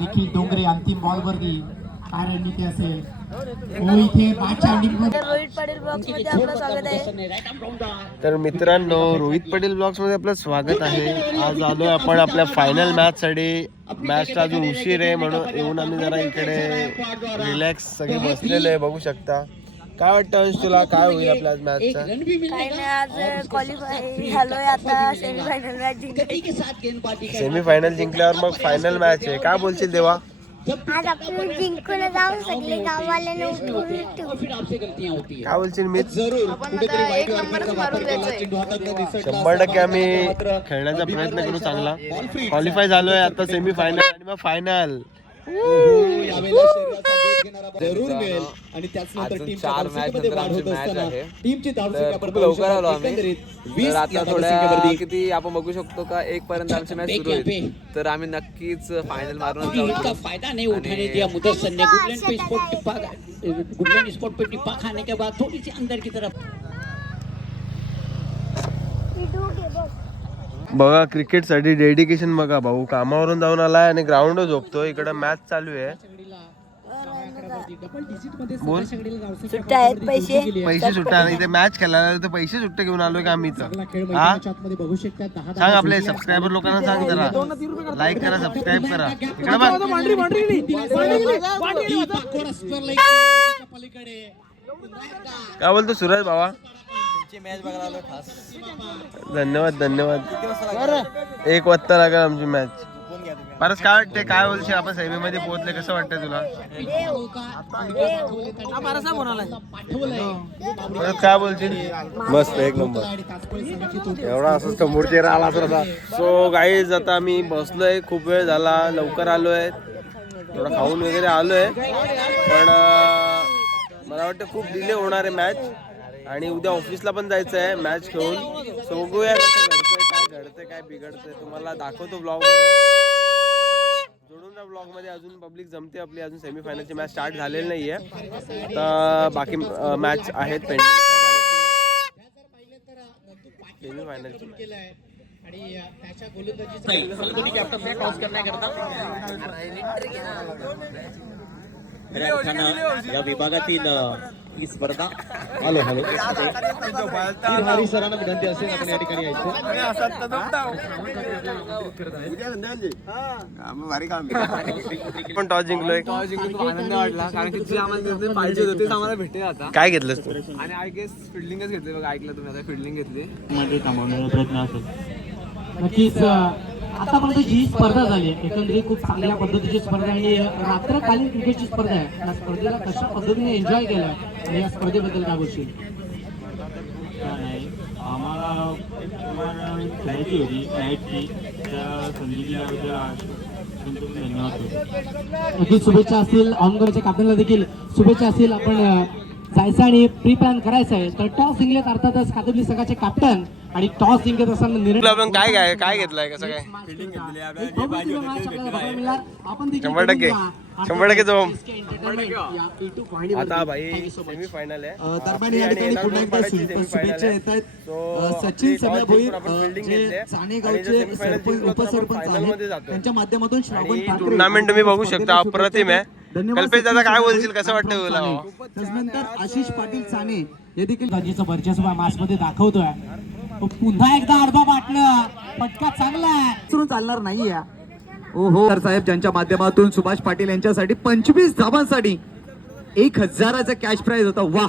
निखिल डोंगरे अंतिम बॉल वरती काय रणनीती असेल. इथे मॅचच्या एंडिंगमध्ये रोहित पाटील ब्लॉग्स मध्ये आपलं स्वागत आहे. तर मित्रांनो, रोहित पटेल ब्लॉग्स मध्ये आपलं स्वागत आहे. आज आलोय आपण आपल्या फायनल मॅच साठी. मॅचचा अजून उशीर आहे म्हणून येऊन आम्ही जरा इकडे रिलॅक्स सगळे बसलेले आहे, बघू शकता. काय वाटतं अंश तुला, काय होईल आपल्या आज मॅचचा? काही नाही, आज क्वालिफाय झालोय, आता सेमीफायनल मॅच जिंकली. सेमीफायनल जिंकल्यावर मग फायनल मॅच आहे. काय बोलशील देवा? आज आपण जिंकून जाऊन सगळे गाववाल्यांना उठवून काय बोलशील मी? 100% आम्ही खेळण्याचा प्रयत्न करू चांगला. क्वालिफाय झालोय आता सेमीफायनल आणि मग फायनल. जरूर मिळेल आणि त्याचनंतर टीमच्या धावसंख्येमध्ये वाढ होत असताना टीमची तर खूप लवकर आलो आम्ही. तर आता थोड्या किती आपण बघू शकतो का 1 पर्यंत आमची मॅच सुरू होईल. तर आम्ही नक्कीच फायनल मारून जाऊ. फायदा नहीं उठाने दिया मुदस्सर ने. गुडलैंड पे स्पॉट पे टिप्पा खाने के बाद थोड़ी सी अंदर की तरफ. बघा क्रिकेट साठी डेडिकेशन बघा. भाऊ कामावरून जाऊन आलाय आणि ग्राउंड झोपतो. इकडे मॅच चालू आहे. बोल. सुट्ट्या आहेत, पैसे सुट्टा इथे मॅच खेळायला तर पैसे सुट्टे घेऊन आलोय का आम्ही तर? हा सांग आपले सबस्क्रायबर लोकांना सांग जरा लाईक करा, सबस्क्राईब करा. इकडे काय बोलतो सूरज बाबा? धन्यवाद धन्यवाद. 1 वाजता लागेल आमची मॅच. परत काय वाटते, काय बोलशील? आपण सेमी मध्ये पोहोचले, कसं वाटतंय तुला? परत काय बोलशील? मस्त, एक नंबर. एवढा असं समोरचे राहिला असं. सो गाईज आता आम्ही बसलोय, खूप वेळ झाला, लवकर आलोय, थोडं खाऊन वगैरे आलोय. पण मला वाटतं खूप डिले होणार आहे मॅच आणि उद्या ऑफिसला पण जायचं आहे मॅच खेळून. सो बघूया कसं घडतंय, काय घडतंय, काय बिघडतंय, तुम्हाला दाखवतो ब्लॉग मध्ये. जोडून त्या ब्लॉग मध्ये. अजून पब्लिक जमते आपली, अजून सेमीफायनलची मॅच स्टार्ट झालेली नाहीये. आता बाकी मॅच आहेत पेंडिंग. सेमीफायनलची या विभागातील ही स्पर्धा. हॅलो हॅलो सरांना विनंती असेल आपण या ठिकाणी यायचं. पण टॉस जिंकलोय. आनंद वाटला कारण की जे आम्हाला पाहिजे होते तेच आम्हाला भेटले. आता काय घेतलंस तू? आणि आय गेस फिल्डिंगच घेतली. बघा ऐकलं तुम्ही, आता फिल्डिंग घेतली. मध्ये थांबवण्याचा प्रयत्न असेल. नक्कीच आतापर्यंत जी स्पर्धा झाली एकंदरीत खूप चांगल्या पद्धतीची स्पर्धा आणि रात्रकालीन क्रिकेटची स्पर्धा आहे. या स्पर्धेला कशा पद्धतीने एन्जॉय केला आणि या स्पर्धेबद्दल काय गोष्टी? आम्हाला खेळायची होती मॅचची, त्या संधी धन्यवाद. नक्कीच शुभेच्छा असतील. ऑनगोरच्या कॅप्टनला देखील शुभेच्छा असतील. आपण जायचं आणि प्री प्लॅन करायचं आहे. तर टॉस जिंकले अर्थातच कातुर्ली संघाचे कॅप्टन आणि टॉस जिंकत असताना निर्णय आपण काय घेतलंय, कसं काय? 100% जाऊ. आता भाई सेमीफायनल आहे. दरम्यान या ठिकाणी पुन्हा एकदा शुभेच्छा येत आहेत. सचिन सगळ्या भोईर जे सानेगावचे उपसरपंच आहेत त्यांच्या माध्यमातून श्रावण ठाकरे टुर्नामेंट तुम्ही बघू शकता, अप्रतिम आहे. कल्पेश दादा काय बोलशील, कसं वाटतं तुला? त्यानंतर आशिष पाटील साने हे देखील भाजीचं वर्चस्व मॅच मध्ये दाखवतोय. पुन्हा एकदा अर्धा बाटलं पटका चांगला आहे, चालणार नाहीये. ओहो तर साहेब ज्यांच्या माध्यमातून सुभाष पाटील यांच्यासाठी 25 धावांसाठी 1000चा कॅश प्राइज होता. वा,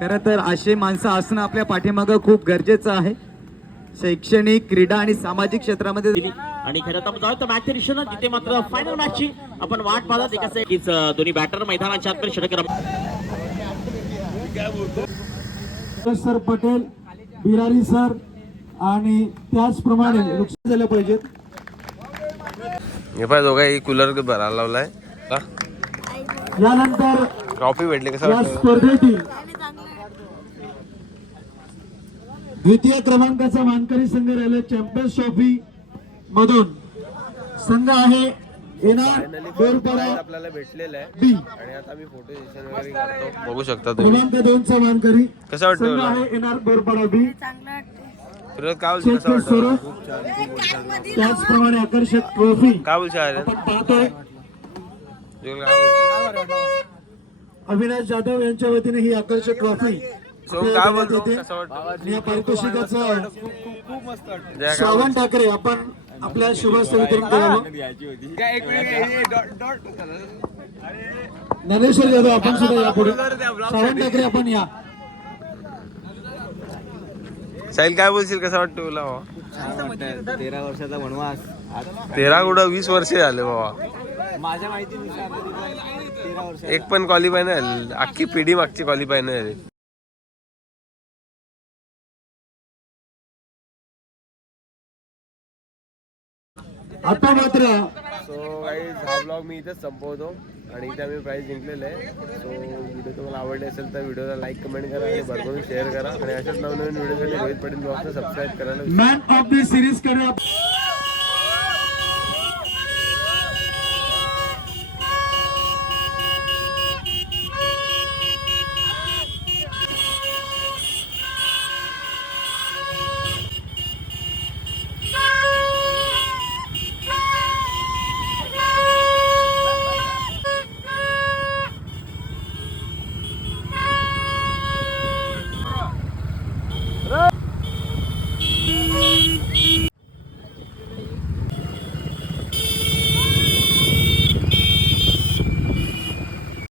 खरं तर असे माणसं असणं आपल्या पाठीमागं खूप गरजेचं आहे. शैक्षणिक, क्रीडा आणि सामाजिक क्षेत्रामध्ये. आणि खरं तर जाऊ तर मॅच दिशेनं जिथे मात्र फायनल मॅचची आपण वाट पाहत एकाच दोन्ही बॅटर मैदानाच्या आत षटक. सर पटेल, बिरारी सर आणि त्याचप्रमाणे नुकसान झालं पाहिजेत. हे पाय दोघा कूलर भरायला लावलाय. यानंतर ट्रॉफी भेटली, कसं या वाटतं? स्पर्धेतील द्वितीय क्रमांकाचा मानकरी संघ राहिला चॅम्पियन्स ट्रॉफी मधून संघ आहे आपल्याला भेटलेलं आहे आणि आता मी फोटो सेशन वगैरे करतो, बघू शकता तुम्ही. क्रमांक 2 चा मानकरी कसं वाटतं संघ तुला? आहे एनआर बोरपाडा बी. फिरोज काय बोलशील, कसं वाटतं? त्याचप्रमाणे आकर्षक ट्रॉफी काय बोलशील? आपण पाहतोय जुगल काय बोलतो? अविनाश जाधव यांच्या वतीने ही आकर्षक ट्रॉफी सोम काय बोलतो? कसं वाटतं? आणि या पारितोषिकाचं जय श्रावण ठाकरे आपण आपल्या शुभस्थ वितरण करावं. ज्ञानेश्वर जाधव आपण सुद्धा या पुढे. श्रावण ठाकरे आपण या. साहिल काय बोलशील? कसं वाटतं तुला बाबा? 13 वर्षाचा वनवास 13 कुठं 20 वर्षे झाले बाबा. माझ्या माहितीनुसार 13 वर्ष एक पण क्वालिफाय नाही झाली. अख्खी पिढी मागची क्वालिफाय नाही झाली. आता मात्र सो गाईज हा ब्लॉग मी इथेच संपवतो आणि इथे आम्ही प्राईज जिंकलेलं आहे. सो व्हिडिओ तुम्हाला आवडले असेल तर व्हिडिओला लाईक कमेंट करा आणि भरभरून शेअर करा आणि अशाच नवनवीन व्हिडिओसाठी रोहित पाटील ब्लॉगला सबस्क्राईब करायला विसरू नका. मॅन ऑफ द सिरीज कडे